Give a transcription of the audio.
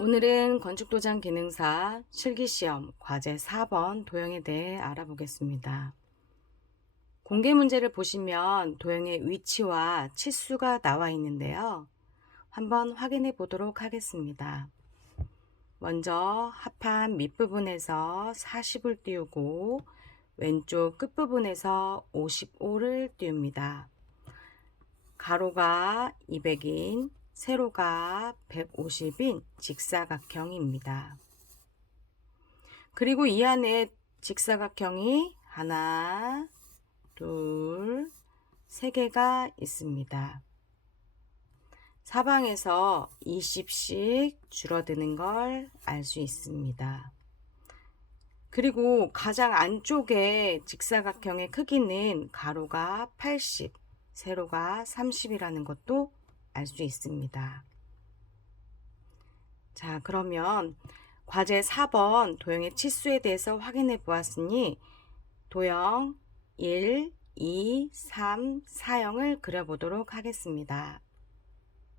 오늘은 건축도장 기능사 실기시험 과제 4번 도형에 대해 알아보겠습니다. 공개 문제를 보시면 도형의 위치와 치수가 나와 있는데요. 한번 확인해 보도록 하겠습니다. 먼저 합판 밑부분에서 40을 띄우고 왼쪽 끝부분에서 55를 띄웁니다. 가로가 200인 세로가 150인 직사각형입니다. 그리고 이 안에 직사각형이 하나, 둘, 세 개가 있습니다. 사방에서 20씩 줄어드는 걸 알 수 있습니다. 그리고 가장 안쪽에 직사각형의 크기는 가로가 80, 세로가 30이라는 것도 알 수 있습니다. 자, 그러면 과제 4번 도형의 치수에 대해서 확인해 보았으니 도형 1, 2, 3, 4형을 그려보도록 하겠습니다.